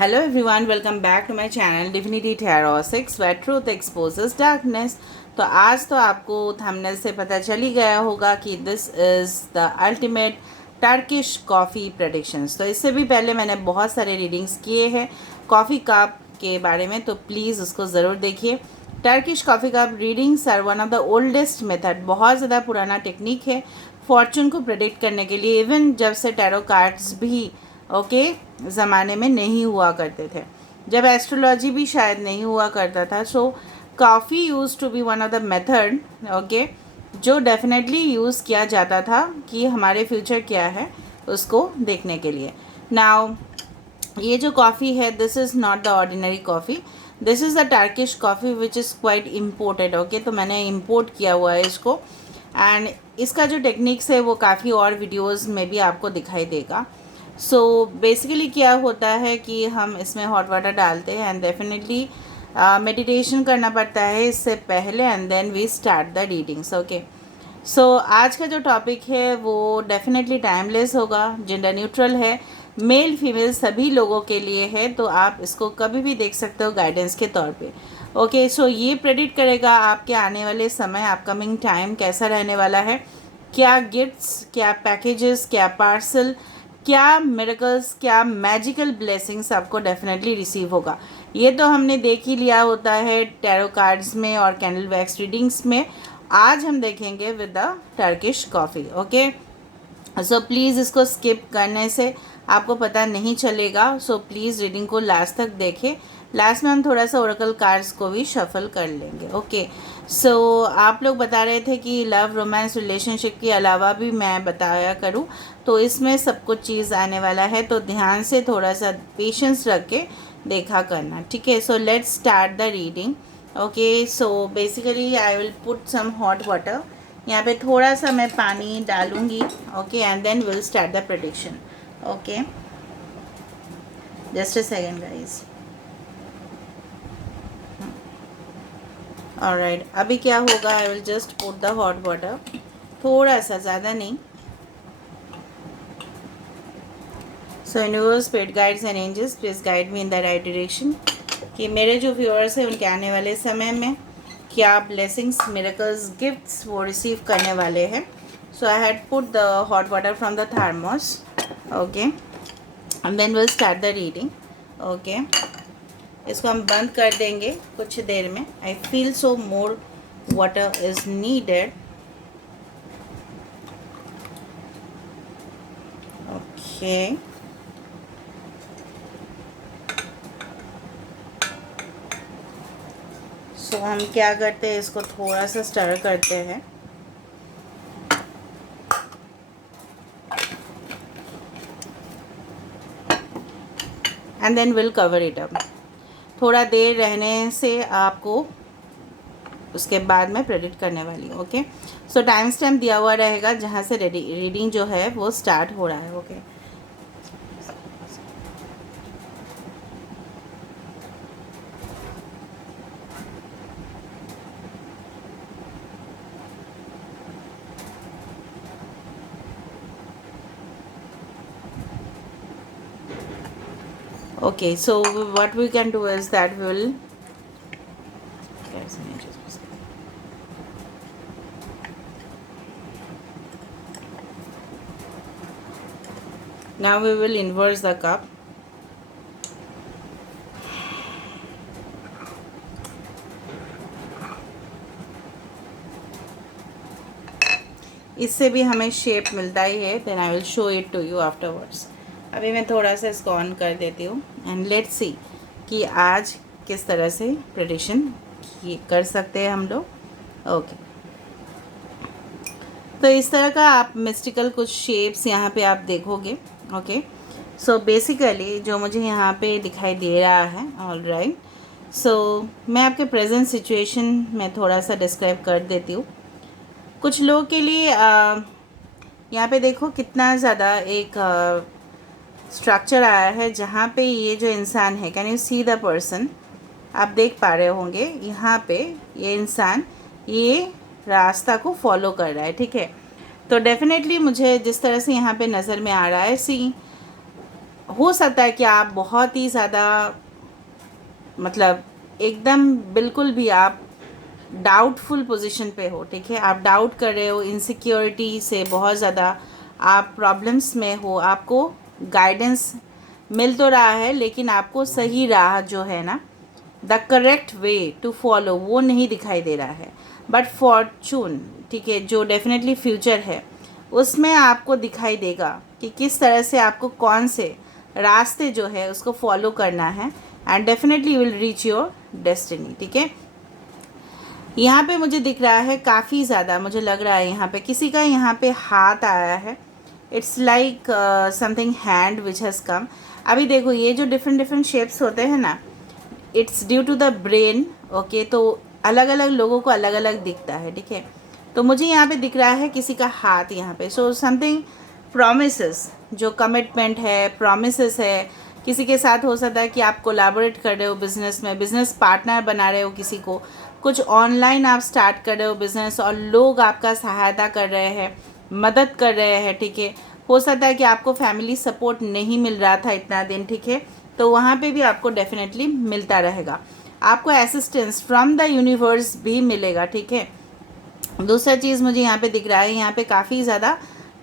Hello everyone, welcome back to my channel Divinity Tarot 6 where truth exposes darkness। तो आज तो आपको thumbnail से पता चल ही गया होगा कि this is the ultimate Turkish coffee predictions. तो इससे भी पहले मैंने बहुत सारे रीडिंग्स किए हैं कॉफ़ी कप के बारे में, तो प्लीज़ उसको ज़रूर देखिए। Turkish coffee cup readings are one of the oldest method, बहुत ज़्यादा पुराना टेक्निक है फॉर्चून को प्रेडिक्ट करने के लिए। इवन जब से टैरो कार्ड्स भी ज़माने में नहीं हुआ करते थे, जब एस्ट्रोलॉजी भी शायद नहीं हुआ करता था। So coffee used to be one of the method जो डेफिनेटली यूज़ किया जाता था कि हमारे फ्यूचर क्या है उसको देखने के लिए। नाउ ये जो कॉफ़ी है, this is not the ordinary coffee, this is the Turkish coffee which is quite imported. तो मैंने इम्पोर्ट किया हुआ है इसको, एंड इसका जो टेक्निक्स है वो काफ़ी और वीडियोस में भी आपको दिखाई देगा। सो बेसिकली क्या होता है कि हम इसमें हॉट वाटर डालते हैं एंड डेफिनेटली मेडिटेशन करना पड़ता है इससे पहले, and then we start the readings. So आज का जो टॉपिक है वो डेफिनेटली टाइमलेस होगा, जेंडर न्यूट्रल है, मेल फीमेल सभी लोगों के लिए है, तो आप इसको कभी भी देख सकते हो गाइडेंस के तौर पे। सो ये प्रेडिक्ट करेगा आपके आने वाले समय, अपकमिंग टाइम कैसा रहने वाला है, क्या गिफ्ट्स, क्या पैकेजेस, क्या पार्सल, क्या मिरेकल्स, क्या मैजिकल ब्लेसिंग्स आपको डेफिनेटली रिसीव होगा। ये तो हमने देख ही लिया होता है टैरो कार्ड्स में और कैंडल वैक्स रीडिंग्स में। आज हम देखेंगे with the Turkish coffee. So please इसको स्किप करने से आपको पता नहीं चलेगा। सो प्लीज़ रीडिंग को लास्ट तक देखें। लास्ट में हम थोड़ा सा ओरेकल कार्ड्स को भी शफल कर लेंगे। सो आप लोग बता रहे थे कि लव, रोमांस, रिलेशनशिप के अलावा भी मैं बताया करूं, तो इसमें सब कुछ चीज़ आने वाला है, तो ध्यान से थोड़ा सा पेशेंस रख के देखा करना, ठीक है। So let's start the reading. So basically I will put some hot water, यहाँ पे थोड़ा सा मैं पानी डालूँगी। And then will start the prediction. Just a second guys. Alright, अभी क्या होगा, I will just put the hot water, थोड़ा सा, ज़्यादा नहीं। So universe, spirit guides and angels, please guide me in the right direction कि मेरे जो व्यूअर्स हैं उनके आने वाले समय में क्या ब्लेसिंग्स, मिरेकल्स, गिफ्ट्स वो रिसीव करने वाले हैं। So I had put the hot water from the thermos. And then will start the reading. इसको हम बंद कर देंगे कुछ देर में। I feel so more water is needed. So हम क्या करते हैं, इसको थोड़ा सा स्टर करते हैं। And then will cover it up. थोड़ा देर रहने से आपको उसके बाद मैं प्रेडिक्ट करने वाली हूँ। सो टाइम स्टैम्प दिया हुआ रहेगा जहाँ से रीडिंग जो है वो स्टार्ट हो रहा है। So what we can do is that we will now we will inverse the cup. इससे भी हमें शेप मिलता ही है। Then I will show it to you afterwards. अभी मैं थोड़ा सा इसको ऑन कर देती हूँ एंड लेट्स सी कि आज किस तरह से प्रेडिक्शन कर सकते हैं हम लोग। तो इस तरह का आप मिस्टिकल कुछ शेप्स यहाँ पे आप देखोगे। सो बेसिकली जो मुझे यहाँ पे दिखाई दे रहा है, ऑलराइट। सो मैं आपके प्रेजेंट सिचुएशन में थोड़ा सा डिस्क्राइब कर देती हूँ। कुछ लोगों के लिए यहाँ पे देखो कितना ज़्यादा एक स्ट्रक्चर आया है जहाँ पे ये जो इंसान है, can you see the person, आप देख पा रहे होंगे यहाँ पे ये इंसान ये रास्ता को फॉलो कर रहा है, ठीक है। तो डेफिनेटली मुझे जिस तरह से यहाँ पे नज़र में आ रहा है, सी हो सकता है कि आप बहुत ही ज़्यादा मतलब एकदम बिल्कुल भी आप डाउटफुल पोजीशन पे हो, ठीक है, आप डाउट कर रहे हो, इनसिक्योरिटी से बहुत ज़्यादा आप प्रॉब्लम्स में हो, आपको गाइडेंस मिल तो रहा है लेकिन आपको सही राह जो है ना, the correct way to follow, वो नहीं दिखाई दे रहा है। बट फॉर्चून, ठीक है, जो डेफिनेटली फ्यूचर है उसमें आपको दिखाई देगा कि किस तरह से आपको कौन से रास्ते जो है उसको फॉलो करना है, and definitely you will reach your destiny, ठीक है। यहाँ पे मुझे दिख रहा है काफ़ी ज़्यादा, मुझे लग रहा है यहाँ पे किसी का यहाँ पे हाथ आया है। It's like something hand which has come. अभी देखो ये जो डिफरेंट डिफरेंट शेप्स होते हैं ना, it's due to the brain, okay, तो अलग अलग लोगों को अलग अलग दिखता है, ठीक है। तो मुझे यहाँ पे दिख रहा है किसी का हाथ यहाँ पे, सो समथिंग प्रोमिसेस, जो कमिटमेंट है, प्रोमिसेस है, किसी के साथ हो सकता है कि आप कोलैबोरेट कर रहे हो बिजनेस में, बिजनेस पार्टनर बना रहे हो किसी को, कुछ ऑनलाइन आप स्टार्ट कर रहे हो बिजनेस और लोग आपका सहायता कर रहे हैं, मदद कर रहे हैं, ठीक है। हो सकता है कि आपको फैमिली सपोर्ट नहीं मिल रहा था इतना दिन, ठीक है, तो वहाँ पे भी आपको डेफिनेटली मिलता रहेगा, आपको असिस्टेंस फ्रॉम द यूनिवर्स भी मिलेगा, ठीक है। दूसरा चीज़ मुझे यहाँ पे दिख रहा है, यहाँ पे काफ़ी ज़्यादा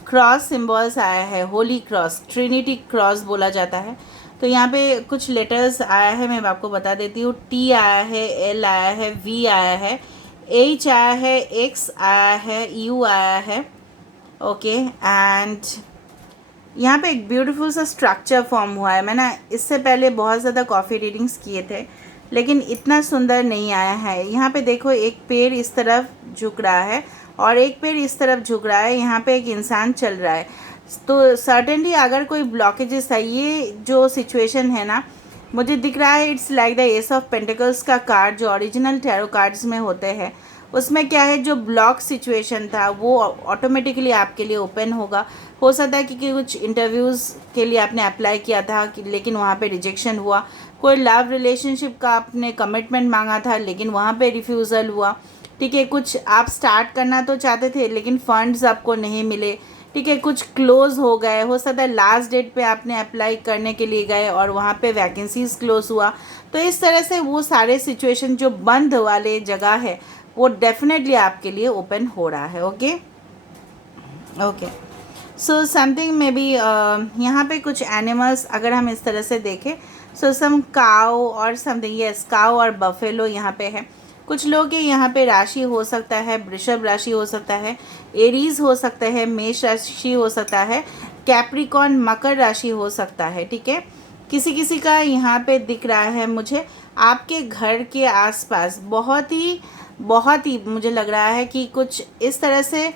क्रॉस सिम्बॉल्स आया है, होली क्रॉस, ट्रिनिटी क्रॉस बोला जाता है। तो यहाँ पे कुछ लेटर्स आया है, मैं आपको बता देती हूँ। टी आया है, एल आया है, वी आया है, एच आया है, एक्स आया है, यू आया है, ओके। एंड यहाँ पे एक ब्यूटीफुल सा स्ट्रक्चर फॉर्म हुआ है। मैं ना इससे पहले बहुत ज़्यादा कॉफ़ी रीडिंग्स किए थे लेकिन इतना सुंदर नहीं आया है। यहाँ पे देखो एक पेड़ इस तरफ झुक रहा है और एक पेड़ इस तरफ झुक रहा है, यहाँ पे एक इंसान चल रहा है। तो सर्टेनली अगर कोई ब्लॉकेजेस है, ये जो सिचुएशन है ना, मुझे दिख रहा है it's like the S of pentacles का कार्ड जो ओरिजिनल टैरो कार्ड्स में होते हैं, उसमें क्या है, जो ब्लॉक सिचुएशन था वो ऑटोमेटिकली आपके लिए ओपन होगा। हो सकता है कि कुछ इंटरव्यूज़ के लिए आपने अप्लाई किया था लेकिन वहाँ पे रिजेक्शन हुआ, कोई लव रिलेशनशिप का आपने कमिटमेंट मांगा था लेकिन वहाँ पे रिफ्यूज़ल हुआ, ठीक है। कुछ आप स्टार्ट करना तो चाहते थे लेकिन फंड्स आपको नहीं मिले, ठीक है। कुछ क्लोज़ हो गए, हो सकता है लास्ट डेट पे आपने अप्लाई करने के लिए गए और वहाँ पे वैकेंसीज़ क्लोज़ हुआ। तो इस तरह से वो सारे सिचुएशन जो बंद वाले जगह है वो डेफिनेटली आपके लिए ओपन हो रहा है, okay okay. So something may be यहाँ पे कुछ एनिमल्स अगर हम इस तरह से देखें, सो सम काऊ और समथिंग, यस, काऊ और बफेलो यहाँ पे है। कुछ लोग के यहाँ पे राशि हो सकता है वृषभ राशि हो सकता है, एरीज हो सकता है, मेष राशि हो सकता है, कैप्रिकॉन मकर राशि हो सकता है, ठीक है। किसी किसी का यहाँ पे दिख रहा है मुझे आपके घर के आसपास बहुत ही मुझे लग रहा है कि कुछ इस तरह से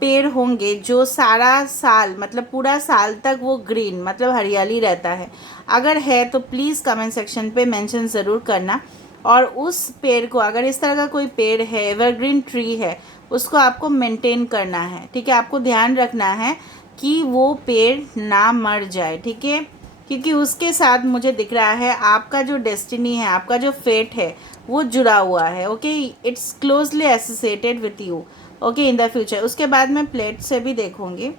पेड़ होंगे जो सारा साल मतलब पूरा साल तक वो ग्रीन मतलब हरियाली रहता है। अगर है तो प्लीज़ कमेंट सेक्शन पे मेंशन ज़रूर करना। और उस पेड़ को, अगर इस तरह का कोई पेड़ है, एवरग्रीन ट्री है, उसको आपको मेंटेन करना है, ठीक है। आपको ध्यान रखना है कि वो पेड़ ना मर जाए, ठीक है, क्योंकि उसके साथ मुझे दिख रहा है आपका जो डेस्टिनी है, आपका जो फेट है वो जुड़ा हुआ है, okay. It's closely associated with you, okay, in the future. उसके बाद मैं प्लेट से भी देखूँगी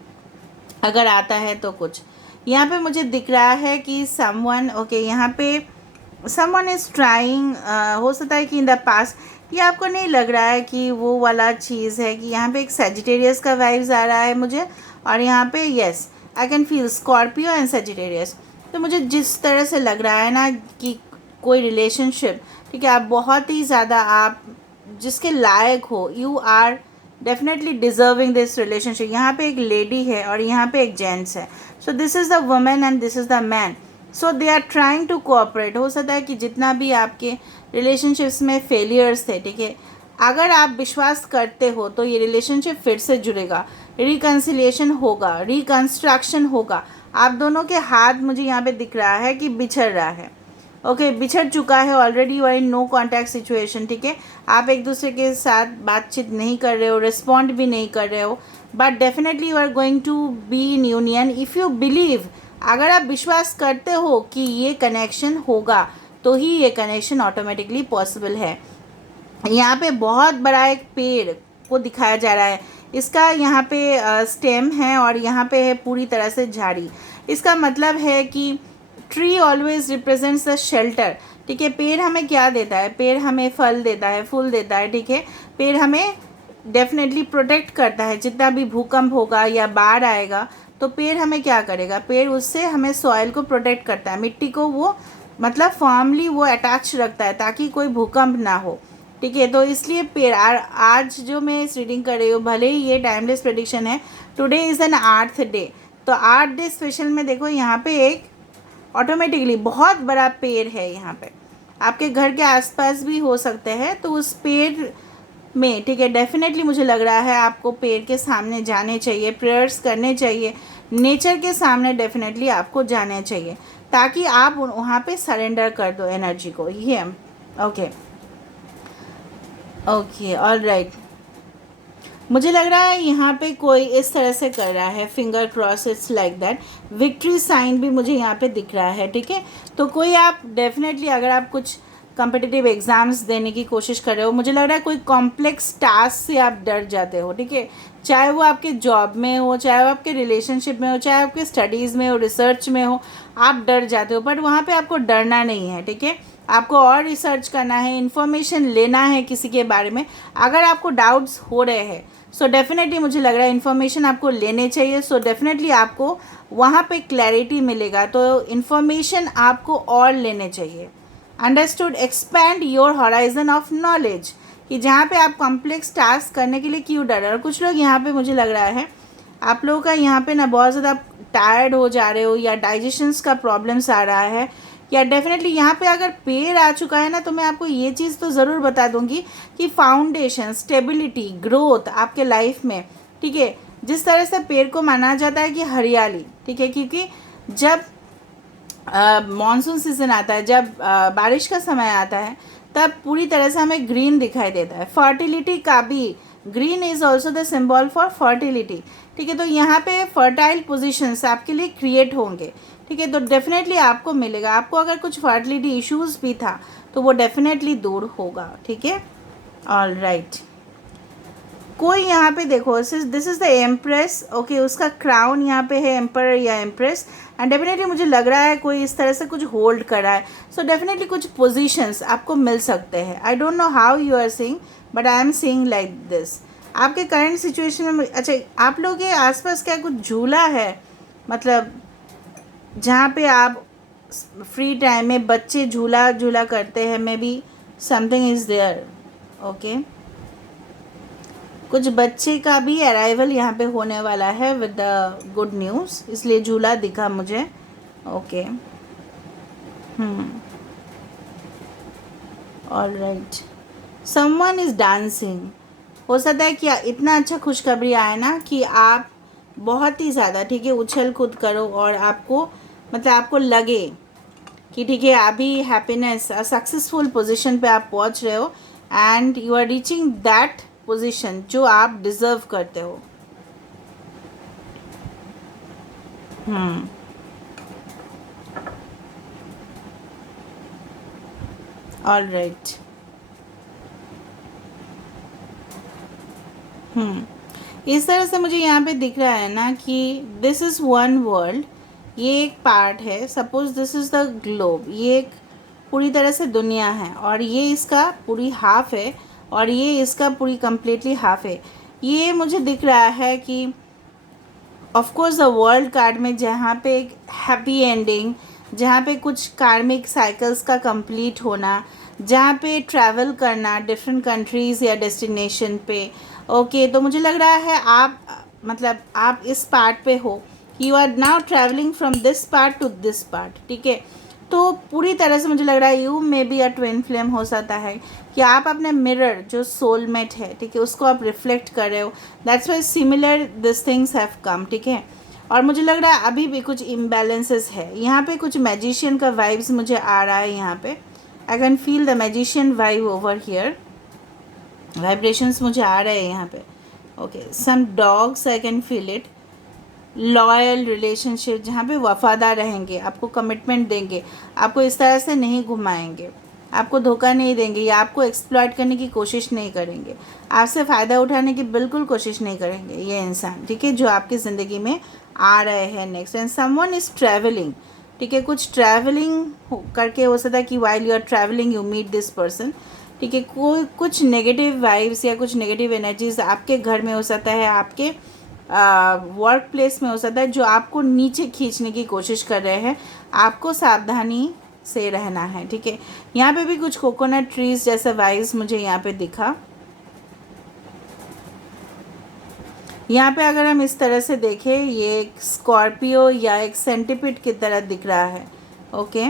अगर आता है तो। कुछ यहाँ पे मुझे दिख रहा है कि समवन, ओके, यहाँ पे समवन इज़ ट्राइंग, हो सकता है कि इन द पास्ट, ये आपको नहीं लग रहा है कि वो वाला चीज़ है कि यहाँ पे एक सेजिटेरियस का वाइब्स आ रहा है मुझे, और यहाँ पे yes I can feel Scorpio and Sagittarius. तो मुझे जिस तरह से लग रहा है ना कि कोई रिलेशनशिप, ठीक है, आप बहुत ही ज़्यादा आप जिसके लायक हो, you are definitely deserving this relationship. यहाँ पे एक लेडी है और यहाँ पे एक जेंट्स है, so this is the women and this is the man, so they are trying to cooperate. हो सकता है कि जितना भी आपके रिलेशनशिप्स में फेलियर्स थे, ठीक है, अगर आप विश्वास करते हो तो ये रिलेशनशिप फिर से जुड़ेगा, रिकन्सिलिएशन होगा, रिकन्स्ट्रक्शन होगा। आप दोनों के हाथ मुझे यहाँ पे दिख रहा है कि बिछड़ रहा है, ओके, बिछड़ चुका है already, you are in no contact situation, ठीक है। आप एक दूसरे के साथ बातचीत नहीं कर रहे हो, रिस्पॉन्ड भी नहीं कर रहे हो, but definitely you are going to be in union if you believe. अगर आप विश्वास करते हो कि ये कनेक्शन होगा तो ही ये कनेक्शन ऑटोमेटिकली पॉसिबल है। यहाँ पे बहुत बड़ा एक पेड़ को दिखाया जा रहा है, इसका यहाँ पे स्टेम है और यहाँ पे है पूरी तरह से झाड़ी। इसका मतलब है कि tree always represents the shelter, ठीक है। पेड़ हमें क्या देता है, पेड़ हमें फल देता है, फूल देता है, ठीक है। पेड़ हमें डेफिनेटली प्रोटेक्ट करता है, जितना भी भूकंप होगा या बाढ़ आएगा तो पेड़ हमें क्या करेगा, पेड़ उससे हमें सॉइल को प्रोटेक्ट करता है, मिट्टी को वो मतलब फॉर्मली वो अटैच रखता है ताकि कोई भूकंप ना हो, ठीक है। तो इसलिए पेड़ आज जो मैं इस रीडिंग कर रही हूँ, भले ही ये टाइमलेस प्रेडिक्शन है, today is an earth day, तो अर्थ डे स्पेशल में देखो यहाँ पे एक ऑटोमेटिकली बहुत बड़ा पेड़ है, यहाँ पे आपके घर के आसपास भी हो सकते हैं, तो उस पेड़ में, ठीक है, डेफिनेटली मुझे लग रहा है आपको पेड़ के सामने जाने चाहिए, प्रेयर्स करने चाहिए, नेचर के सामने डेफिनेटली आपको जाना चाहिए ताकि आप वहाँ पे सरेंडर कर दो एनर्जी को। ये ओके ओके ऑल राइट। मुझे लग रहा है यहाँ पे कोई इस तरह से कर रहा है, finger cross, it's like that, victory sign भी मुझे यहाँ पे दिख रहा है, ठीक है। तो कोई आप डेफिनेटली अगर आप कुछ कॉम्पिटिटिव एग्ज़ाम्स देने की कोशिश कर रहे हो, मुझे लग रहा है कोई कॉम्प्लेक्स टास्क से आप डर जाते हो, ठीक है। चाहे वो आपके जॉब में हो, चाहे वो आपके रिलेशनशिप में हो, चाहे आपके स्टडीज़ में हो, रिसर्च में हो, आप डर जाते हो, बट वहाँ पे आपको डरना नहीं है, ठीक है। आपको और रिसर्च करना है, इन्फॉर्मेशन लेना है किसी के बारे में। अगर आपको डाउट्स हो रहे हैं सो डेफिनेटली मुझे लग रहा है इन्फॉर्मेशन आपको लेने चाहिए, सो डेफिनेटली आपको वहाँ पे क्लैरिटी मिलेगा, तो इन्फॉर्मेशन आपको और लेने चाहिए। Understood, expand your horizon of knowledge, कि जहाँ पे आप कॉम्प्लेक्स टास्क करने के लिए क्यों डर रहे हो। कुछ लोग यहाँ पे मुझे लग रहा है आप लोगों का यहाँ पे ना बहुत ज़्यादा टायर्ड हो जा रहे हो, या डाइजेशंस का प्रॉब्लम्स आ रहा है, या डेफिनेटली यहाँ पे अगर पेड़ आ चुका है ना, तो मैं आपको ये चीज़ तो ज़रूर बता दूंगी कि फाउंडेशन, स्टेबिलिटी, ग्रोथ आपके लाइफ में, ठीक है, जिस तरह से पेड़ को माना जाता है कि हरियाली, ठीक है, क्योंकि जब मॉनसून सीजन आता है, जब बारिश का समय आता है, तब पूरी तरह से हमें ग्रीन दिखाई देता है। फर्टिलिटी का भी, green is also the symbol for fertility, ठीक है। तो यहाँ पे फर्टाइल पोजिशंस आपके लिए क्रिएट होंगे, ठीक है, तो डेफिनेटली आपको मिलेगा। आपको अगर कुछ फर्टिलिटी इश्यूज़ भी था तो वो डेफिनेटली दूर होगा, ठीक है। ऑल राइट, कोई यहाँ पे देखो, this is the empress, okay, उसका क्राउन यहाँ पे है, एम्पर या एम्प्रेस, एंड डेफिनेटली मुझे लग रहा है कोई इस तरह से कुछ होल्ड कर रहा है, सो डेफिनेटली कुछ पोजीशंस आपको मिल सकते हैं। I don't know how you are seeing, but I am seeing like this. आपके करंट सिचुएशन में, अच्छा, आप लोगों के आसपास क्या कुछ झूला है, मतलब जहाँ पे आप फ्री टाइम में बच्चे झूला झूला करते हैं, maybe something is there, okay. कुछ बच्चे का भी अराइवल यहाँ पे होने वाला है विद द गुड न्यूज़, इसलिए झूला दिखा मुझे, okay. All right, someone is dancing, हो सकता है कि इतना अच्छा खुशखबरी आए ना कि आप बहुत ही ज़्यादा, ठीक है, उछल कूद करो और आपको मतलब आपको लगे कि ठीक है अभी हैप्पीनेस, सक्सेसफुल पोजीशन पे आप पहुंच रहे हो, and you are reaching that position जो आप डिज़र्व करते हो। ऑल राइट, इस तरह से मुझे यहाँ पे दिख रहा है ना कि दिस इज़ वन वर्ल्ड, ये एक पार्ट है, suppose this is the globe, ये एक पूरी तरह से दुनिया है, और ये इसका पूरी हाफ है, और ये इसका पूरी कम्प्लीटली हाफ है। ये मुझे दिख रहा है कि of course the world card में जहाँ पे एक हैप्पी एंडिंग, जहाँ पे कुछ कार्मिक साइकिल्स का कंप्लीट होना, जहाँ पे ट्रैवल करना डिफरेंट कंट्रीज़ या डेस्टिनेशन पे, ओके। तो मुझे लग रहा है आप मतलब आप इस पार्ट पे हो, you are now travelling from this part to this part, ठीक है। तो पूरी तरह से मुझे लग रहा है you may be a twin flame, हो सकता है कि आप अपने मिरर जो सोलमेट है, ठीक है, उसको आप रिफ्लेक्ट कर रहे हो, that's why similar this things have come, ठीक है। और मुझे लग रहा है अभी भी कुछ इम्बैलेंसेस है यहाँ पे, कुछ मैजिशियन का वाइब्स मुझे आ रहा है यहाँ पे, I can feel the magician vibe over here, vibrations मुझे आ रहे हैं यहाँ पे, okay. Some dogs, I can feel it, loyal relationship जहाँ पे वफ़ादार रहेंगे, आपको कमिटमेंट देंगे, आपको इस तरह से नहीं घुमाएंगे, आपको धोखा नहीं देंगे, या आपको एक्सप्लॉइट करने की कोशिश नहीं करेंगे, आपसे फ़ायदा उठाने की बिल्कुल कोशिश नहीं करेंगे ये इंसान, ठीक है, जो आपकी ज़िंदगी में आ रहे हैं next. And someone is travelling, ठीक है। कुछ ट्रैवलिंग करके हो सकता है कि while you are travelling you meet this person, ठीक है। कोई कुछ नेगेटिव वाइब्स या कुछ नेगेटिव एनर्जीज आपके घर में हो सकता है, आपके वर्क प्लेस में हो सकता है, जो आपको नीचे खींचने की कोशिश कर रहे हैं। आपको सावधानी से रहना है, ठीक है। यहाँ पे भी कुछ कोकोनट ट्रीज जैसा वाइब्स मुझे यहाँ पे दिखा। यहाँ पे अगर हम इस तरह से देखें, ये एक स्कॉर्पियो या एक सेंटीपिड की तरह दिख रहा है, ओके।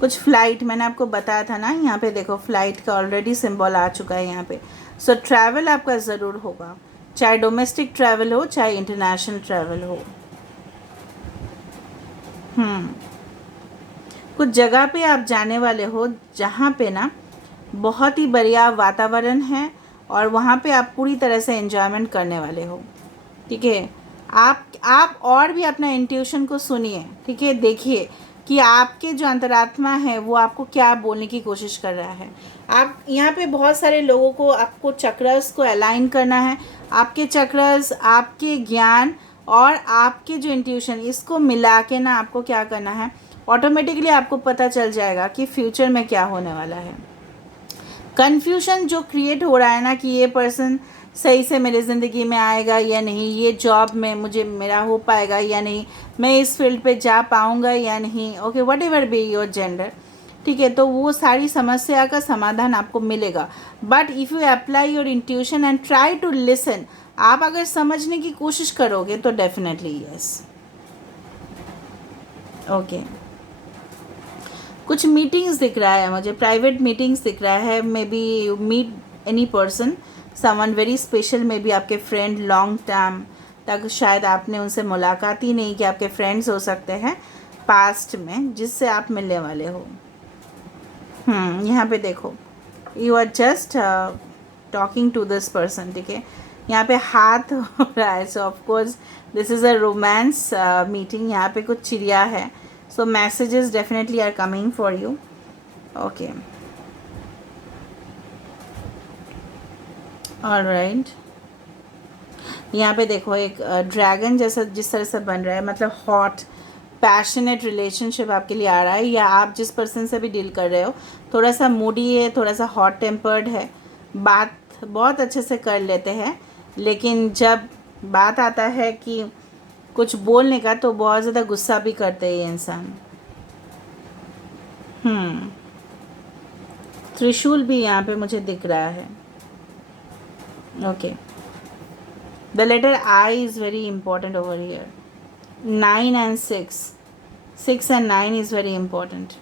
कुछ फ्लाइट, मैंने आपको बताया था ना, यहाँ पे देखो फ्लाइट का ऑलरेडी सिंबल आ चुका है यहाँ पे। सो ट्रैवल आपका ज़रूर होगा, चाहे डोमेस्टिक ट्रैवल हो चाहे इंटरनेशनल ट्रैवल हो। कुछ जगह पे आप जाने वाले हो जहाँ पे ना बहुत ही बढ़िया वातावरण है और वहाँ पे आप पूरी तरह से एंजॉयमेंट करने वाले हो, ठीक है। आप और भी अपना इंट्यूशन को सुनिए, ठीक है। देखिए कि आपके जो अंतरात्मा है वो आपको क्या बोलने की कोशिश कर रहा है। आप यहाँ पे बहुत सारे लोगों को, आपको चक्रस को अलाइन करना है। आपके चक्रस, आपके ज्ञान और आपके जो इंट्यूशन, इसको मिला के ना आपको क्या करना है, ऑटोमेटिकली आपको पता चल जाएगा कि फ्यूचर में क्या होने वाला है। कन्फ्यूजन जो क्रिएट हो रहा है ना कि ये पर्सन सही से मेरे ज़िंदगी में आएगा या नहीं, ये जॉब में मुझे मेरा हो पाएगा या नहीं, मैं इस फील्ड पे जा पाऊँगा या नहीं, okay, what ever be your gender, ठीक है। तो वो सारी समस्या का समाधान आपको मिलेगा। But if you apply your intuition and try to listen, आप अगर समझने की कोशिश करोगे तो डेफिनेटली यस, ओके। कुछ मीटिंग्स दिख रहा है मुझे, प्राइवेट मीटिंग्स दिख रहा है। Maybe you meet any person, someone very special, maybe आपके फ्रेंड लॉन्ग टर्म तक शायद आपने उनसे मुलाकात ही नहीं की, आपके फ्रेंड्स हो सकते हैं पास्ट में जिससे आप मिलने वाले हो। यहाँ पे देखो, you are just talking to this person, ठीक है। यहाँ पे हाथ हो रहा है, so of course this is a romance meeting. यहाँ पे कुछ चिड़िया है, so messages definitely are coming for you, okay, all right। यहाँ पे देखो एक ड्रैगन जैसा जिस तरह से बन रहा है, मतलब हॉट पैशनेट रिलेशनशिप आपके लिए आ रहा है, या आप जिस पर्सन से भी डील कर रहे हो थोड़ा सा मूडी है, थोड़ा सा हॉट टेम्पर्ड है, बात बहुत अच्छे से कर लेते हैं, लेकिन जब बात आता है कि कुछ बोलने का तो बहुत ज़्यादा गुस्सा भी करते हैं ये इंसान। त्रिशूल भी यहाँ पे मुझे दिख रहा है, okay. The letter I is very important over here. 9 and 6 and 9 is very important.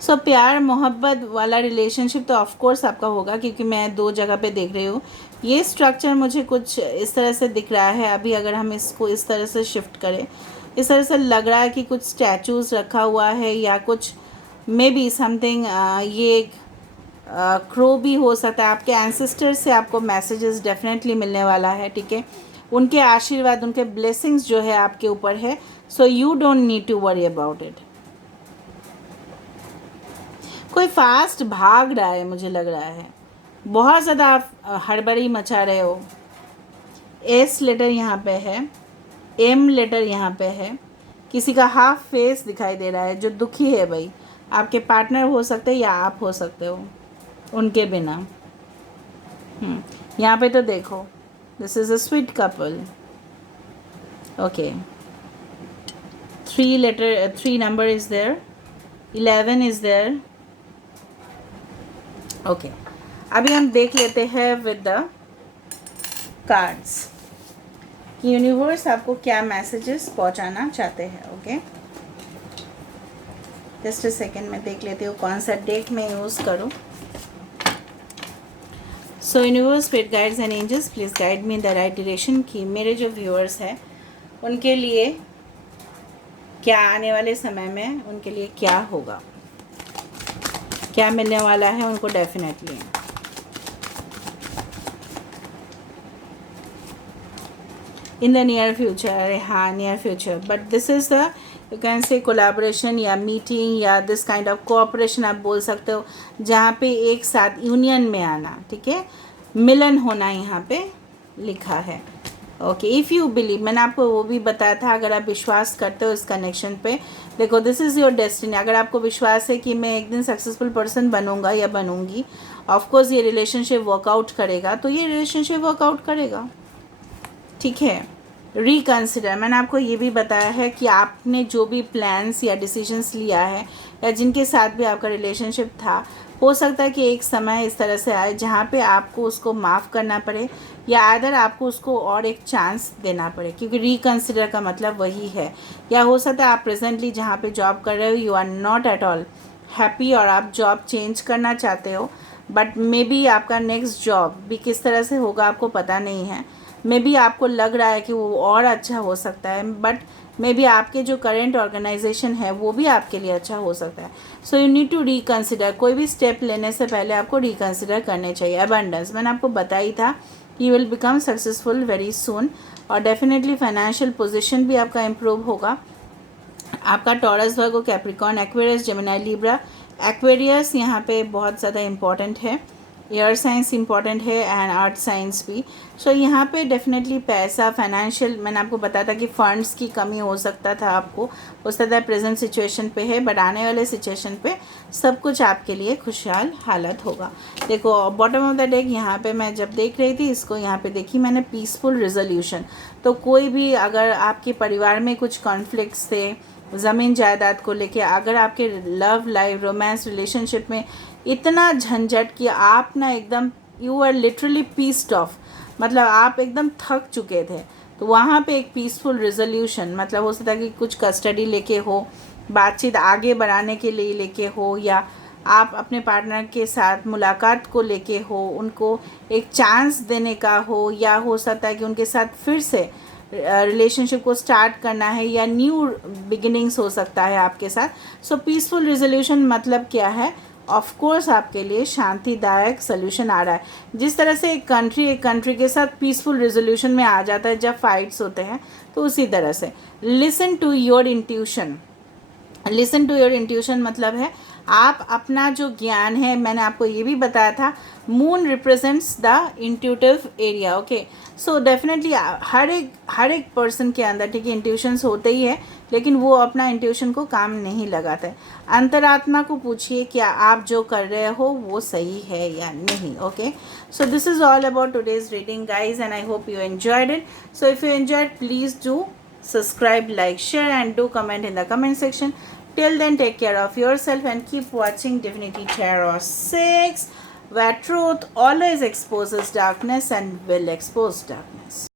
So प्यार मोहब्बत वाला रिलेशनशिप तो ऑफकोर्स आपका होगा, क्योंकि मैं 2 जगह पे देख रही हूँ। ये स्ट्रक्चर मुझे कुछ इस तरह से दिख रहा है। अभी अगर हम इसको इस तरह से शिफ्ट करें, इस तरह से लग रहा है कि कुछ स्टैचूज़ रखा हुआ है या कुछ मे बी समथिंग, ये एक क्रो भी हो सकता है। आपके एंसेस्टर से आपको मैसेजेस डेफिनेटली मिलने वाला है, ठीक है। उनके आशीर्वाद, उनके ब्लेसिंग्स जो है आपके ऊपर है, so you don't need to worry about it. कोई फास्ट भाग रहा है मुझे लग रहा है, बहुत ज़्यादा आप हड़बड़ी मचा रहे हो। एस लेटर यहाँ पे है, एम लेटर यहाँ पे है। किसी का हाफ फेस दिखाई दे रहा है जो दुखी है भाई। आपके पार्टनर हो सकते हैं या आप हो सकते हो उनके बिना। यहाँ पे तो देखो, this is a sweet couple, okay. 3 number is there, 11 is there, okay. अभी हम देख लेते हैं विद द कार्ड्स कि यूनिवर्स आपको क्या मैसेजेस पहुंचाना चाहते हैं, ओके। जस्ट अ सेकेंड, मैं देख लेती हूँ कौन सा डेक में यूज़ करूँ। So universe, spirit guides and angels, please guide me in the right direction कि मेरे जो व्यूअर्स हैं उनके लिए क्या आने वाले समय में उनके लिए क्या होगा, क्या मिलने वाला है उनको definitely. In the near future, अरे हाँ near future, but this is the you can say collaboration या मीटिंग या दिस काइंड ऑफ कोऑपरेशन आप बोल सकते हो, जहाँ पे एक साथ यूनियन में आना, ठीक है, मिलन होना यहाँ पे लिखा है। ओके, इफ़ यू बिलीव, मैंने आपको वो भी बताया था, अगर आप विश्वास करते हो इस कनेक्शन पे, देखो दिस इज़ योर डेस्टिनी। अगर आपको विश्वास है कि मैं एक दिन सक्सेसफुल पर्सन बनूंगा या बनूंगी, ऑफकोर्स ये रिलेशनशिप वर्कआउट करेगा, तो ये रिलेशनशिप वर्कआउट करेगा, ठीक है। रिकन्सिडर, मैंने आपको ये भी बताया है कि आपने जो भी प्लान्स या डिसीजंस लिया है या जिनके साथ भी आपका रिलेशनशिप था, हो सकता है कि एक समय इस तरह से आए जहाँ पे आपको उसको माफ़ करना पड़े या अदर आपको उसको और एक चांस देना पड़े, क्योंकि रिकन्सिडर का मतलब वही है। या हो सकता है आप प्रेजेंटली जहाँ पे जॉब कर रहे हो you are not at all happy और आप जॉब चेंज करना चाहते हो, बट मे बी आपका नेक्स्ट जॉब भी किस तरह से होगा आपको पता नहीं है। मे बी आपको लग रहा है कि वो और अच्छा हो सकता है, बट मे बी आपके जो करेंट ऑर्गेनाइजेशन है वो भी आपके लिए अच्छा हो सकता है। So you need to reconsider, कोई भी स्टेप लेने से पहले आपको रिकन्सिडर करने चाहिए। अबंडेंस, मैंने आपको बताई था, you will become successful very soon, और डेफिनेटली फाइनेंशियल पोजिशन भी आपका इम्प्रूव होगा। आपका Taurus, Virgo, Capricorn, Aquarius, Gemini, Libra. Aquarius यहाँ पे बहुत ज़्यादा इम्पॉर्टेंट है, एयर साइंस इम्पॉर्टेंट है एंड अर्थ साइंस भी। सो यहाँ पे डेफिनेटली पैसा, फाइनेंशियल, मैंने आपको बताया था कि फंड्स की कमी हो सकता था, आपको हो सकता है प्रेजेंट सिचुएशन पे है, बट आने वाले सिचुएशन पे सब कुछ आपके लिए खुशहाल हालत होगा। देखो बॉटम ऑफ द डेक यहाँ पे मैं जब देख रही थी इसको, यहाँ पे देखी मैंने पीसफुल रिजोल्यूशन। तो कोई भी अगर आपके परिवार में कुछ कॉन्फ्लिक्ट्स थे ज़मीन जायदाद को लेके, अगर आपके लव लाइफ, रोमांस, रिलेशनशिप में इतना झंझट कि आप ना एकदम you are literally pissed off, मतलब आप एकदम थक चुके थे, तो वहाँ पे एक पीसफुल रिजोल्यूशन, मतलब हो सकता है कि कुछ कस्टडी लेके हो, बातचीत आगे बढ़ाने के लिए लेके हो, या आप अपने पार्टनर के साथ मुलाकात को लेके हो, उनको एक चांस देने का हो, या हो सकता है कि उनके साथ फिर से रिलेशनशिप को स्टार्ट करना है, या न्यू बिगिनिंग्स हो सकता है आपके साथ। सो पीसफुल रिजोल्यूशन मतलब क्या है, ऑफ कोर्स आपके लिए शांतिदायक सोल्यूशन आ रहा है। जिस तरह से एक कंट्री के साथ पीसफुल रिजोल्यूशन में आ जाता है जब फाइट्स होते हैं, तो उसी तरह से listen to your intuition. Listen to your intuition मतलब है आप अपना जो ज्ञान है, मैंने आपको ये भी बताया था, moon represents the intuitive area. Okay, so definitely हर एक पर्सन के अंदर, ठीक है, इंट्यूशंस होते ही है, लेकिन वो अपना इंट्यूशन को काम नहीं लगाता है। अंतरात्मा को पूछिए क्या आप जो कर रहे हो वो सही है या नहीं। Okay, so this is all about today's reading guys, and I hope you enjoyed it. So if you enjoyed, please do subscribe, like, share, and do comment in the comment section. Till then, take care of yourself and keep watching Divinity Tarot 6, where truth always exposes darkness and will expose darkness.